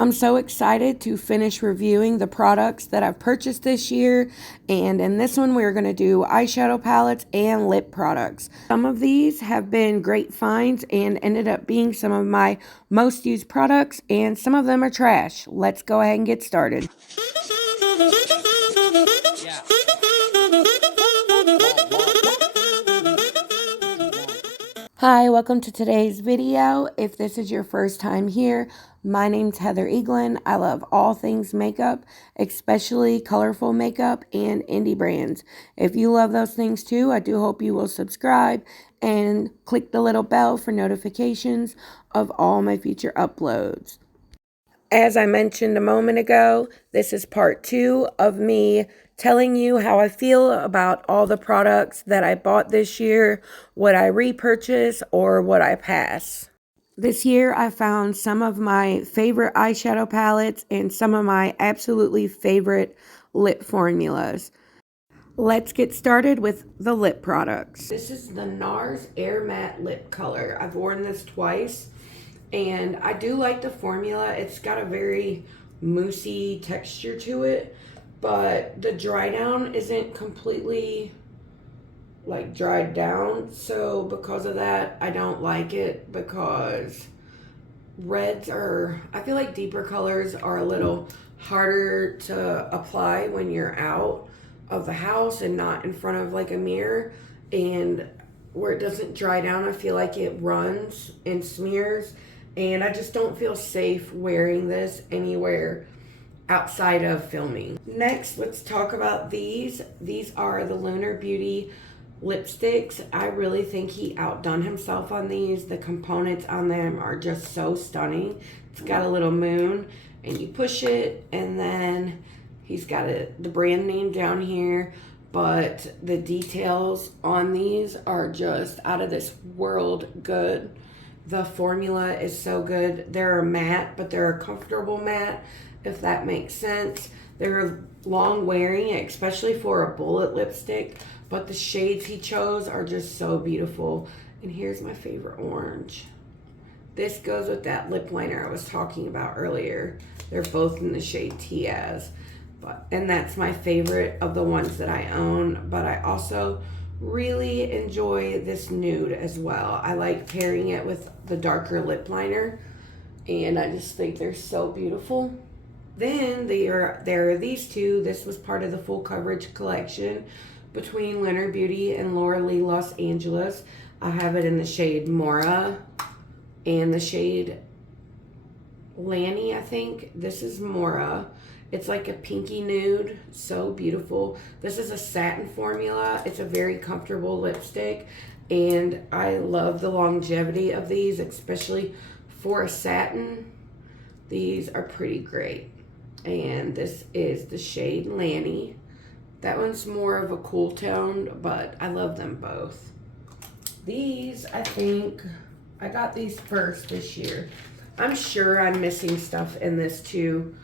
I'm so excited to finish reviewing the products that I've purchased this year, and in this one we're going to do eyeshadow palettes and lip products. Some of these have been great finds and ended up being some of my most used products, and some of them are trash. Let's go ahead and get started. Hi, welcome to today's video. If this is your first time here, my name's Heather Eaglin. I love all things makeup, especially colorful makeup and indie brands. If you love those things too, I do hope you will subscribe and click the little bell for notifications of all my future uploads. As I mentioned a moment ago, this is part 2 of me telling you how I feel about all the products that I bought this year, what I repurchase or what I pass. This year I found some of my favorite eyeshadow palettes and some of my absolutely favorite lip formulas. Let's get started with the lip products. This is the Nars Air Matte Lip Color. I've worn this twice. And I do like the formula. It's got a very moussey texture to it, but the dry down isn't completely like dried down. So because of that, I don't like it, because reds are, I feel like deeper colors are a little harder to apply when you're out of the house and not in front of like a mirror. And where it doesn't dry down, I feel like it runs and smears. And I just don't feel safe wearing this anywhere outside of filming. Next, let's talk about these. These are the Lunar Beauty lipsticks. I really think he outdone himself on these. The components on them are just so stunning. It's got a little moon, and you push it, and then he's got the brand name down here. But the details on these are just out of this world good. The formula is so good. They're a matte, but they're a comfortable matte, if that makes sense. They're long wearing, especially for a bullet lipstick, but the shades he chose are just so beautiful. And here's my favorite orange. This goes with that lip liner I was talking about earlier. They're both in the shade Tiaz. And that's my favorite of the ones that I own, but I also really enjoy this nude as well. I like pairing it with the darker lip liner, and I just think they're so beautiful. Then there are these two. This was part of the full coverage collection between Lunar Beauty and Laura Lee Los Angeles. I have it in the shade Mora and the shade Lanny, I think. This is Mora. It's like a pinky nude, so beautiful. This is a satin formula. It's a very comfortable lipstick, and I love the longevity of these, especially for a satin. These are pretty great. And this is the shade Lanny. That one's more of a cool tone, but I love them both. These, I think, I got these first this year. I'm sure I'm missing stuff in this too.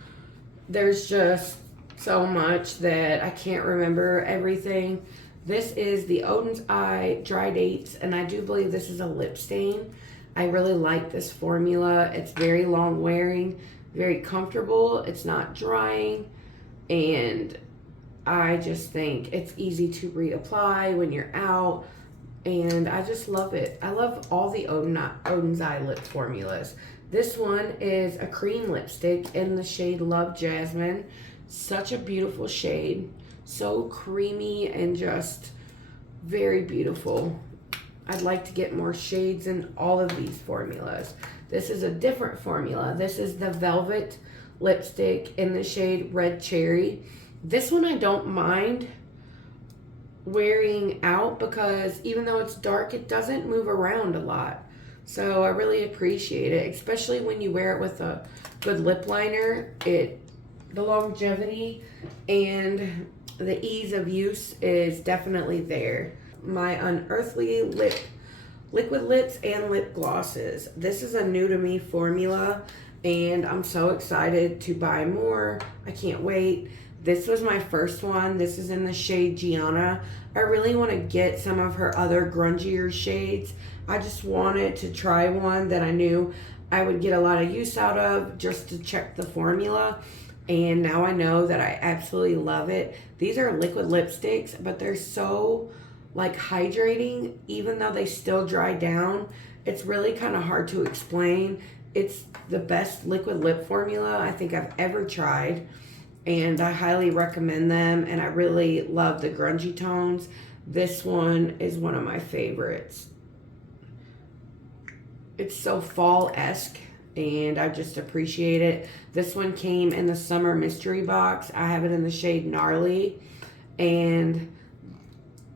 There's just so much that I can't remember everything. This is the Odens Eye Dry Dates, and I do believe this is a lip stain. I really like this formula. It's very long wearing, very comfortable. It's not drying, and I just think it's easy to reapply when you're out, and I just love it. I love all the Odens Eye lip formulas. This one is a cream lipstick in the shade Love Jasmine. Such a beautiful shade. So creamy and just very beautiful. I'd like to get more shades in all of these formulas. This is a different formula. This is the Velvet lipstick in the shade Red Cherry. This one I don't mind wearing out, because even though it's dark, it doesn't move around a lot. So I really appreciate it, especially when you wear it with a good lip liner. The longevity and the ease of use is definitely there. My Unearthly liquid lips and lip glosses. This is a new to me formula, and I'm so excited to buy more. I can't wait. This was my first one. This is in the shade Gianna. I really want to get some of her other grungier shades. I just wanted to try one that I knew I would get a lot of use out of just to check the formula. And now I know that I absolutely love it. These are liquid lipsticks, but they're so like hydrating, even though they still dry down. It's really kind of hard to explain. It's the best liquid lip formula I think I've ever tried, and I highly recommend them. And I really love the grungy tones. This one is one of my favorites. It's so fall-esque, and I just appreciate it. This one came in the summer mystery box. I have it in the shade Gnarly, and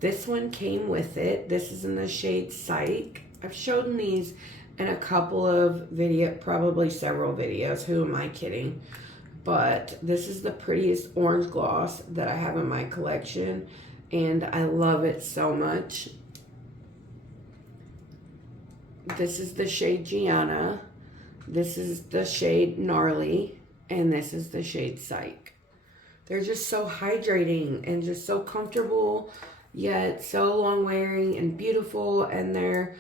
this one came with it. This is in the shade Psych. I've shown these in a couple of probably several videos. Who am I kidding? But this is the prettiest orange gloss that I have in my collection, and I love it so much. This is the shade Gianna. This is the shade Gnarly, and this is the shade Psych. They're just so hydrating and just so comfortable, yet so long wearing and beautiful, and they're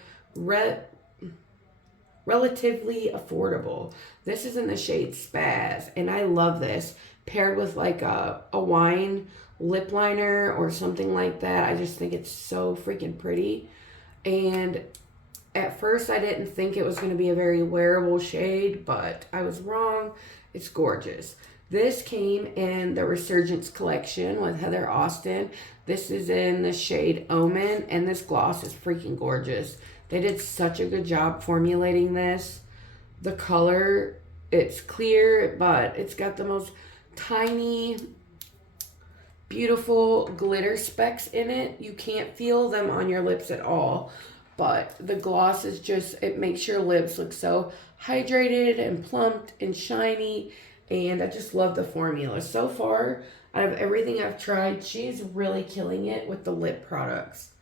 relatively affordable. This is in the shade Spaz, and I love this. Paired with like a wine lip liner or something like that. I just think it's so freaking pretty. And at first, I didn't think it was going to be a very wearable shade, but I was wrong. It's gorgeous. This came in the Resurgence collection with Heather Austin. This is in the shade Omen, and this gloss is freaking gorgeous. They did such a good job formulating this. The color, it's clear, but it's got the most tiny, beautiful glitter specks in it. You can't feel them on your lips at all. But the gloss is just, it makes your lips look so hydrated and plumped and shiny. And I just love the formula. So far, out of everything I've tried, she's really killing it with the lip products.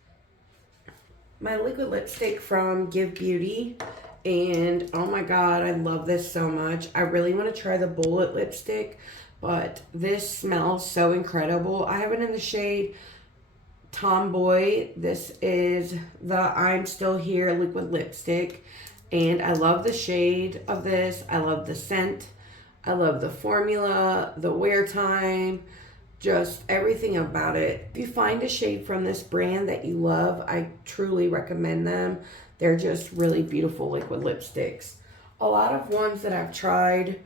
My liquid lipstick from Give Beauty. And oh my god, I love this so much. I really want to try the bullet lipstick, but this smells so incredible. I have it in the shade Tomboy. This is the I'm Still Here liquid lipstick, and I love the shade of this. I love the scent. I love the formula, the wear time, just everything about it. If you find a shade from this brand that you love, I truly recommend them. They're just really beautiful liquid lipsticks. A lot of ones that I've tried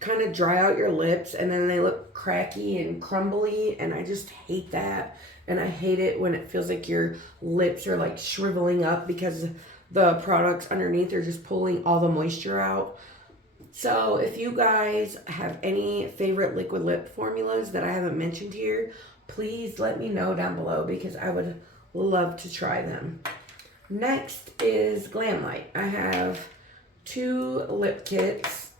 kind of dry out your lips and then they look cracky and crumbly, and I just hate that. And I hate it when it feels like your lips are like shriveling up because the products underneath are just pulling all the moisture out. So if you guys have any favorite liquid lip formulas that I haven't mentioned here, please let me know down below because I would love to try them. Next is Glamlite. I have 2 lip kits.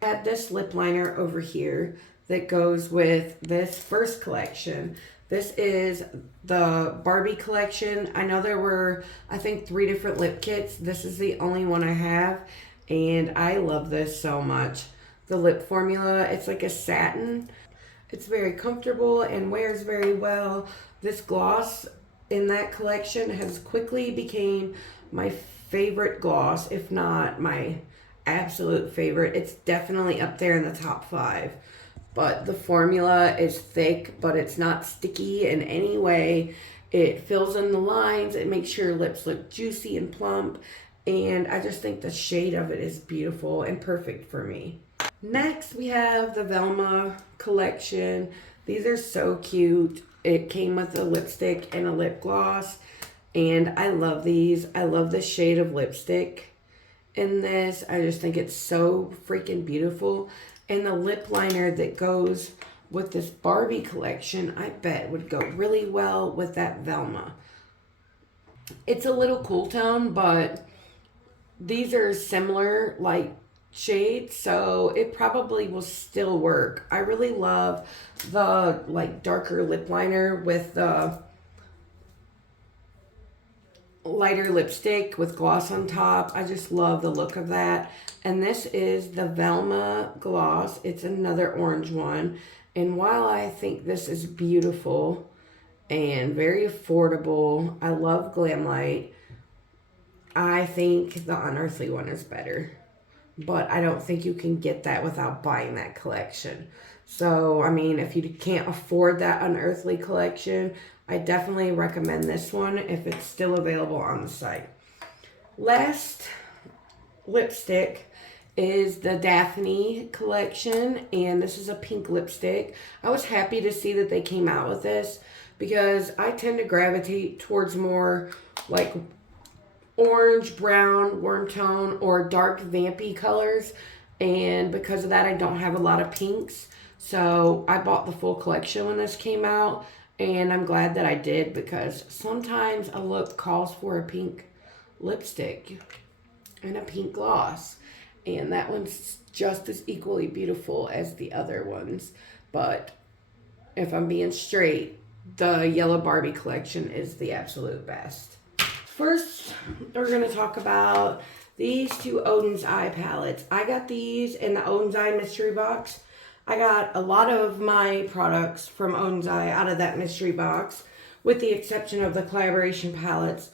I have this lip liner over here that goes with this first collection. This is the Barbie collection. I know there were, I think, 3 different lip kits. This is the only one I have, and I love this so much. The lip formula, it's like a satin. It's very comfortable and wears very well. This gloss in that collection has quickly became my favorite gloss, if not my absolute favorite. It's definitely up there in the top 5. But the formula is thick, but it's not sticky in any way. It fills in the lines. It makes your lips look juicy and plump. And I just think the shade of it is beautiful and perfect for me. Next, we have the Velma collection. These are so cute. It came with a lipstick and a lip gloss. And I love these. I love the shade of lipstick in this. I just think it's so freaking beautiful. And the lip liner that goes with this Barbie collection, I bet would go really well with that Velma. It's a little cool tone, but these are similar like shades, so it probably will still work. I really love the like darker lip liner with the lighter lipstick with gloss on top. I just love the look of that. And this is the Velma gloss. It's another orange one. And while I think this is beautiful and very affordable, I love Glamlite, I think the Unearthly one is better. but I don't think you can get that without buying that collection. So, I mean, if you can't afford that Unearthly collection, I definitely recommend this one if it's still available on the site. Last lipstick is the Daphne collection, and this is a pink lipstick. I was happy to see that they came out with this because I tend to gravitate towards more like orange, brown, warm tone, or dark vampy colors, and because of that I don't have a lot of pinks. So I bought the full collection when this came out, and I'm glad that I did because sometimes a look calls for a pink lipstick and a pink gloss, and that one's just as equally beautiful as the other ones. But if I'm being straight, the Yellow Barbie collection is the absolute best. First, we're going to talk about these two Odens Eye palettes. I got these in the Odens Eye mystery box. I got a lot of my products from Odens Eye out of that mystery box, with the exception of the collaboration palettes.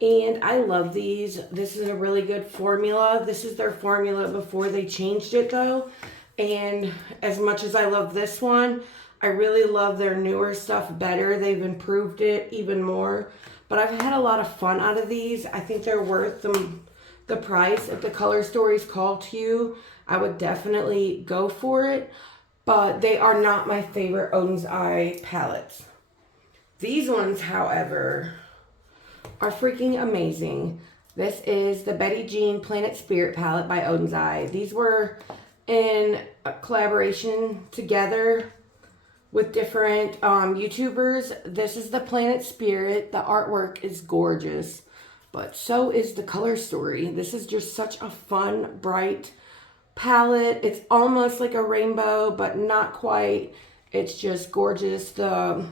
And I love these. This is a really good formula. This is their formula before they changed it though. And as much as I love this one, I really love their newer stuff better. They've improved it even more. But I've had a lot of fun out of these. I think they're worth the price. If the color stories call to you, I would definitely go for it. But they are not my favorite Odens Eye palettes. These ones, however, are freaking amazing. This is the Betty Jean Planet Spirit palette by Odens Eye. These were in a collaboration together with different YouTubers. This is the Planet Spirit. The artwork is gorgeous, but so is the color story. This is just such a fun, bright palette. It's almost like a rainbow, but not quite. It's just gorgeous. The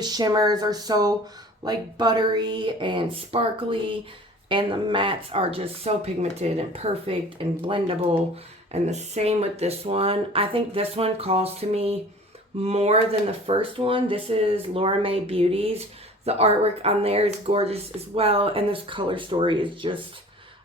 shimmers are so like buttery and sparkly, and the mattes are just so pigmented and perfect and blendable. And the same with this one. I think this one calls to me more than the first one. This is Laura May Beauties. The artwork on there is gorgeous as well, and this color story is just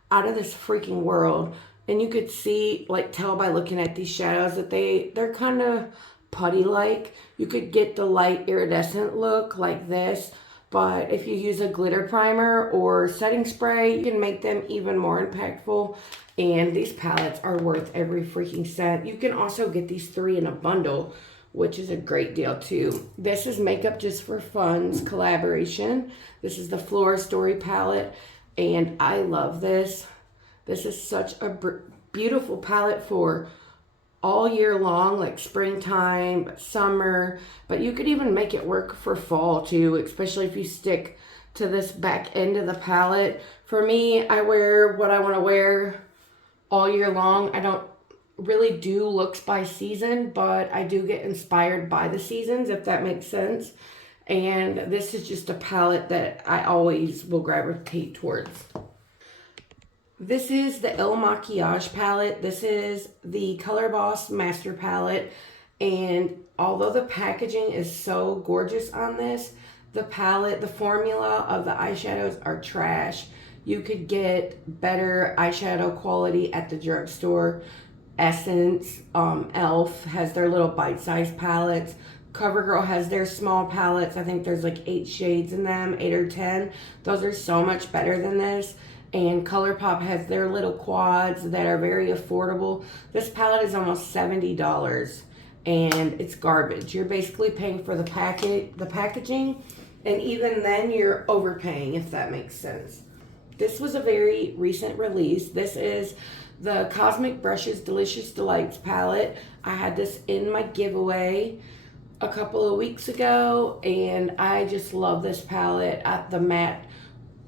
out of this freaking world. And you could see, like, tell by looking at these shadows that they're kind of putty like. You could get the light iridescent look like this, but if you use a glitter primer or setting spray, you can make them even more impactful. And these palettes are worth every freaking cent. You can also get these 3 in a bundle, which is a great deal too. This is Makeup Just for Fun's collaboration. This is the Flora Story palette, and I love this. This is such a beautiful palette for all year long, like springtime, summer, but you could even make it work for fall too, especially if you stick to this back end of the palette. For me, I wear what I want to wear all year long. I don't really do looks by season, but I do get inspired by the seasons, if that makes sense. And this is just a palette that I always will gravitate towards. This is the Il Makiage palette. This is the Color Boss Master palette. And although the packaging is so gorgeous on this, the palette, the formula of the eyeshadows are trash. You could get better eyeshadow quality at the drugstore. Essence, e.l.f. has their little bite-sized palettes. CoverGirl has their small palettes. I think there's like 8 shades in them, 8 or 10. Those are so much better than this. And ColourPop has their little quads that are very affordable. This palette is almost $70, and it's garbage. You're basically paying for the packaging, and even then you're overpaying, if that makes sense. This was a very recent release. This is the Cosmic Brushes Delicious Delights palette. I had this in my giveaway a couple of weeks ago, and I just love this palette. The matte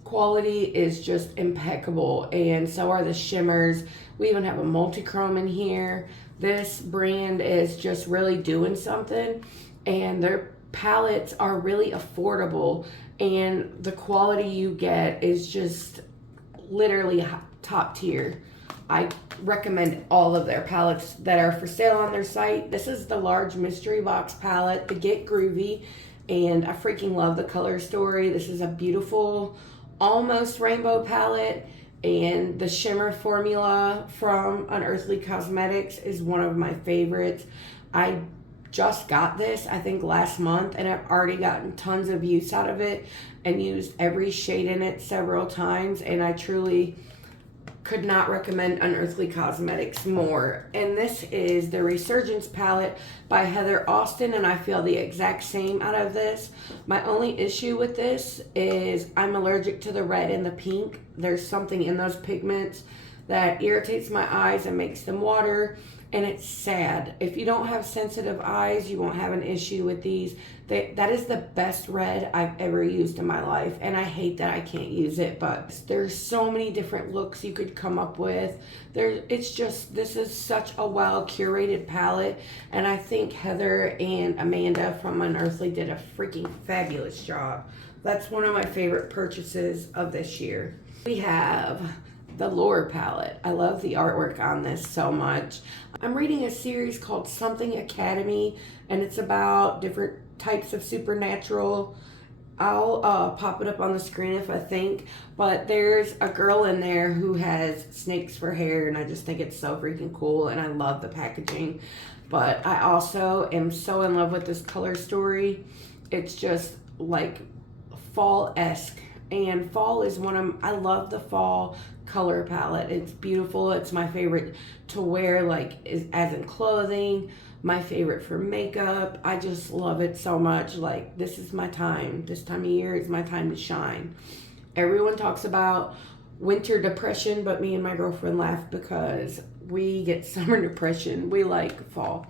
quality is just impeccable, and so are the shimmers. We even have a multi-chrome in here. This brand is just really doing something, and their palettes are really affordable, and the quality you get is just literally top tier. I recommend all of their palettes that are for sale on their site. This is the large mystery box palette, the Get Groovy, and I freaking love the color story. This is a beautiful almost rainbow palette, And the shimmer formula from Unearthly Cosmetics is one of my favorites. I just got this, I think last month, and I've already gotten tons of use out of it and used every shade in it several times, and I truly could not recommend Unearthly Cosmetics more. And this is the Resurgence palette by Heather Austin, and I feel the exact same out of this. My only issue with this is I'm allergic to the red and the pink. There's something in those pigments that irritates my eyes and makes them water, and it's sad. If you don't have sensitive eyes, you won't have an issue with these. That is the best red I've ever used in my life, and I hate that I can't use it, but there's so many different looks you could come up with. It's just, this is such a well curated palette, and I think Heather and Amanda from Unearthly did a freaking fabulous job. That's one of my favorite purchases of this year. We have the Lunar palette. I love the artwork on this so much. I'm reading a series called Something Academy, and it's about different types of supernatural. I'll pop it up on the screen if I think, but there's a girl in there who has snakes for hair, and I just think it's so freaking cool, and I love the packaging. But I also am so in love with this color story. It's just like fall-esque, and fall is I love the fall color palette. It's beautiful. It's my favorite to wear, like as in clothing, my favorite for makeup. I just love it so much. Like, this is my time. This time of year is my time to shine. Everyone talks about winter depression, but me and my girlfriend laugh because we get summer depression. We like fall.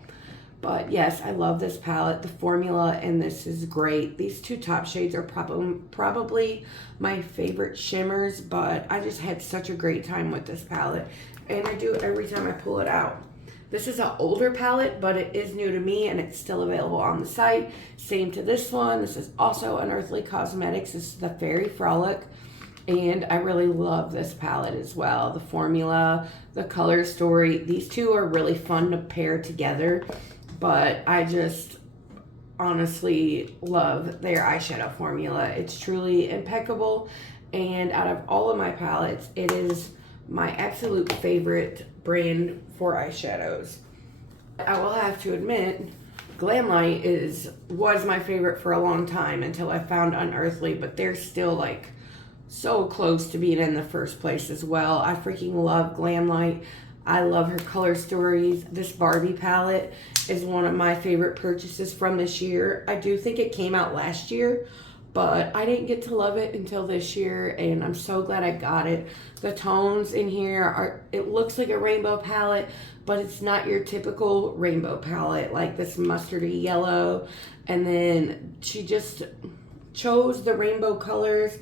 But yes, I love this palette. The formula in this is great. These two top shades are probably my favorite shimmers, but I just had such a great time with this palette, and I do every time I pull it out. This is an older palette, but it is new to me, and it's still available on the site. Same to this one. This is also Unearthly Cosmetics. This is the Fairy Frolic, and I really love this palette as well. The formula, the color story, these two are really fun to pair together. But I just honestly love their eyeshadow formula. It's truly impeccable. And out of all of my palettes, it is my absolute favorite brand for eyeshadows. I will have to admit, Glamlite was my favorite for a long time until I found Unearthly, but they're still like so close to being in the first place as well. I freaking love Glamlite. I love her color stories. This Barbie palette is one of my favorite purchases from this year. I do think it came out last year, but I didn't get to love it until this year, and I'm so glad I got it. The tones in here it looks like a rainbow palette, but it's not your typical rainbow palette, like this mustardy yellow. And then she just chose the rainbow colors,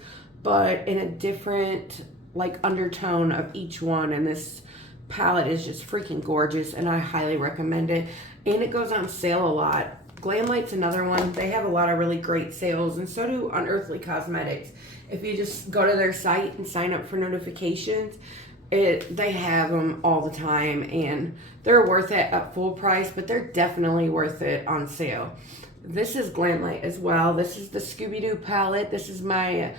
but in a different like undertone of each one, and this palette is just freaking gorgeous, and I highly recommend it. And it goes on sale a lot. Glamlite's another one. They have a lot of really great sales, and so do Unearthly Cosmetics. If you just go to their site and sign up for notifications, they have them all the time, and they're worth it at full price, but they're definitely worth it on sale. This is Glamlite as well. This is the Scooby-Doo palette. This is my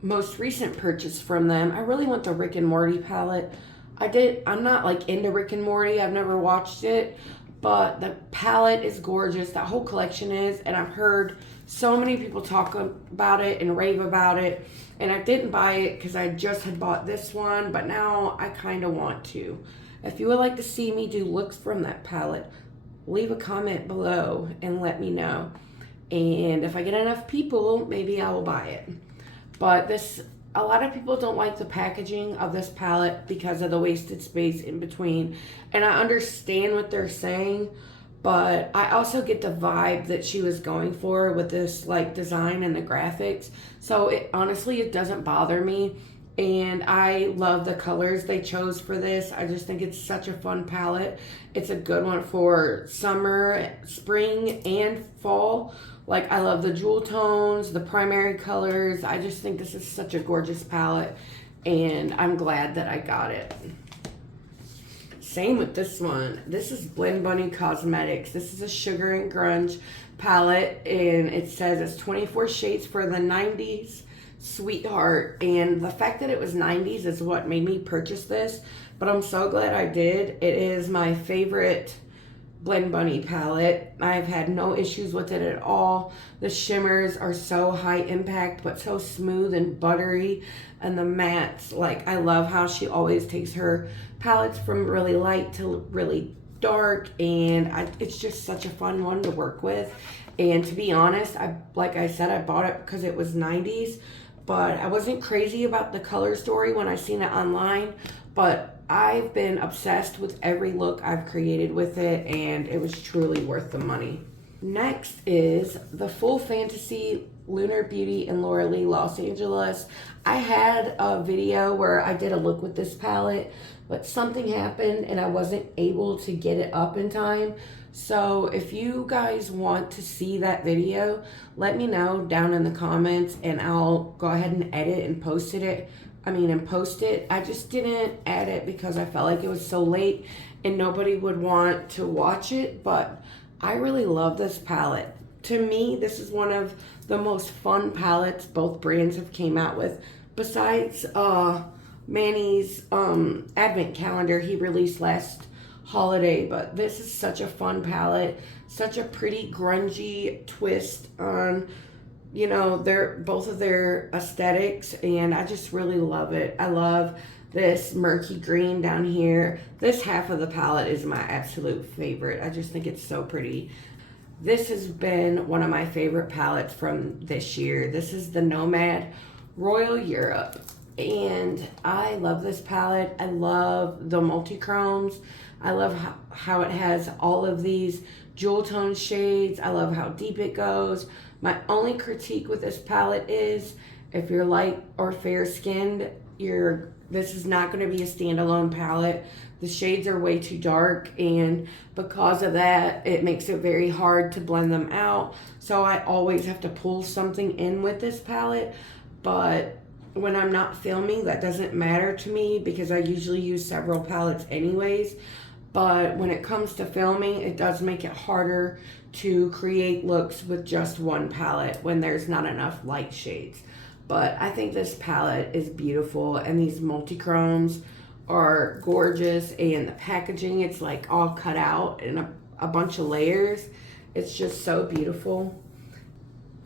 most recent purchase from them. I really want the Rick and Morty palette. I'm not like into Rick and Morty. I've never watched it, but the palette is gorgeous. That whole collection is, and I've heard so many people talk about it and rave about it, and I didn't buy it because I just had bought this one, but now I kind of want to. If you would like to see me do looks from that palette, leave a comment below and let me know. And if I get enough people, maybe I will buy it. But a lot of people don't like the packaging of this palette because of the wasted space in between. And I understand what they're saying, but I also get the vibe that she was going for with this like design and the graphics. So honestly, it doesn't bother me. And I love the colors they chose for this. I just think it's such a fun palette. It's a good one for summer, spring, and fall. Like, I love the jewel tones, the primary colors. I just think this is such a gorgeous palette, and I'm glad that I got it. Same with this one. This is Blendbunny Cosmetics. This is a Sugar and Grunge palette, and it says it's 24 shades for the 90s. sweetheart, and the fact that it was 90s is what made me purchase this, but I'm so glad I did. It is my favorite Blendbunny palette. I've had no issues with it at all. The shimmers are so high impact but so smooth and buttery, and the mattes, like, I love how she always takes her palettes from really light to really dark, and it's just such a fun one to work with. And to be honest, like I said, I bought it because it was 90s, but I wasn't crazy about the color story when I seen it online, but I've been obsessed with every look I've created with it, and it was truly worth the money. Next is the Full Fantasy Lunar Beauty in Laura Lee Los Angeles. I had a video where I did a look with this palette, but something happened and I wasn't able to get it up in time. So if you guys want to see that video, let me know down in the comments and I'll go ahead and edit and post it. I just didn't add it because I felt like it was so late and nobody would want to watch it, but I really love this palette. To me, this is one of the most fun palettes both brands have came out with. Besides Manny's advent calendar he released last holiday, but this is such a fun palette, such a pretty grungy twist on, you know, both of their aesthetics, and I just really love it. I love this murky green down here. This half of the palette is my absolute favorite. I just think it's so pretty. This has been one of my favorite palettes from this year. This is the Nomad Royal Europe, and I love this palette. I love the multi-chromes. I love how it has all of these jewel tone shades. I love how deep it goes. My only critique with this palette is if you're light or fair skinned, this is not going to be a standalone palette. The shades are way too dark, and because of that, it makes it very hard to blend them out. So I always have to pull something in with this palette, but when I'm not filming, that doesn't matter to me because I usually use several palettes anyways. But when it comes to filming, it does make it harder to create looks with just one palette when there's not enough light shades. But I think this palette is beautiful, and these multi-chromes are gorgeous, and the packaging, it's like all cut out in a bunch of layers. It's just so beautiful.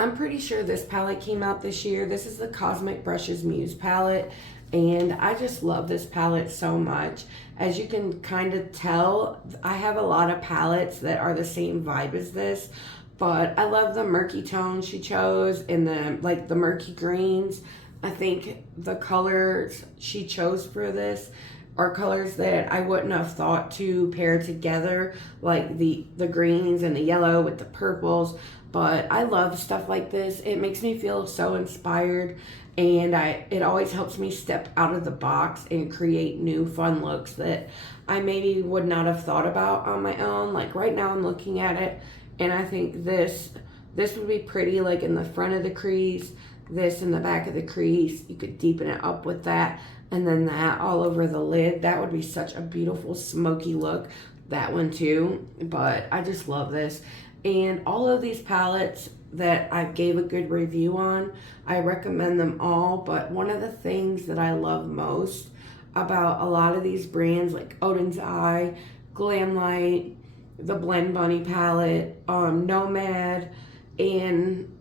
I'm pretty sure this palette came out this year. This is the Cosmic Brushes Muse palette, and I just love this palette so much. As you can kind of tell, I have a lot of palettes that are the same vibe as this, but I love the murky tones she chose and the murky greens. I think the colors she chose for this are colors that I wouldn't have thought to pair together, like the greens and the yellow with the purples. But I love stuff like this. It makes me feel so inspired, and it always helps me step out of the box and create new fun looks that I maybe would not have thought about on my own. Like right now I'm looking at it and I think this would be pretty like in the front of the crease, this in the back of the crease. You could deepen it up with that, and then that all over the lid. That would be such a beautiful smoky look. That one too. But I just love this. And all of these palettes that I gave a good review on, I recommend them all. But one of the things that I love most about a lot of these brands like Odens Eye, Glamlite, the Blendbunny palette, Nomad, and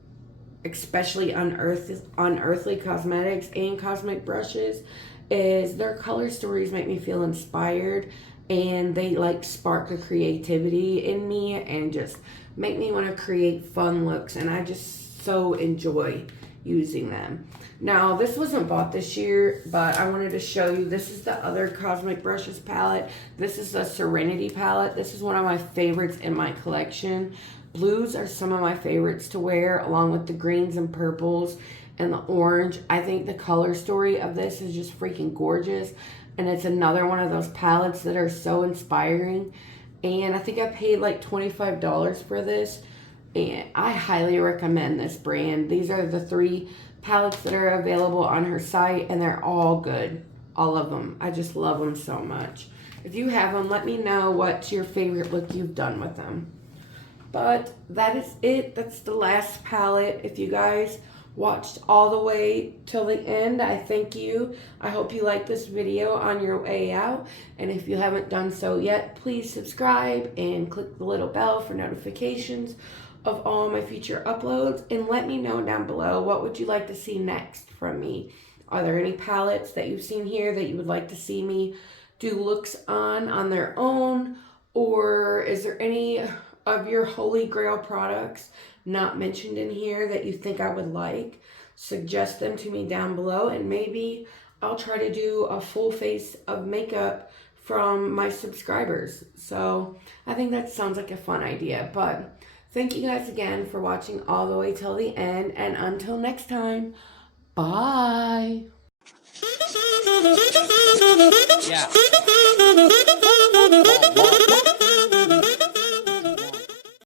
especially Unearthly Cosmetics and Cosmic Brushes is their color stories make me feel inspired, and they like spark a creativity in me and just make me want to create fun looks, and I just so enjoy using them. Now, this wasn't bought this year, but I wanted to show you. This is the other Cosmic Brushes palette. This is the Serenity palette. This is one of my favorites in my collection. Blues are some of my favorites to wear, along with the greens and purples and the orange. I think the color story of this is just freaking gorgeous, and it's another one of those palettes that are so inspiring. And I think I paid like $25 for this, and I highly recommend this brand. These are the 3 palettes that are available on her site, and they're all good. All of them. I just love them so much. If you have them, let me know what's your favorite look you've done with them. But that is it. That's the last palette. If you guys watched all the way till the end. I thank you. I hope you like this video on your way out. And if you haven't done so yet, please subscribe and click the little bell for notifications of all my future uploads. And let me know down below, what would you like to see next from me? Are there any palettes that you've seen here that you would like to see me do looks on their own? Or is there any of your Holy Grail products not mentioned in here that you think I would like? Suggest them to me down below, and maybe I'll try to do a full face of makeup from my subscribers. So I think that sounds like a fun idea. But thank you guys again for watching all the way till the end, and until next time, bye. Yeah.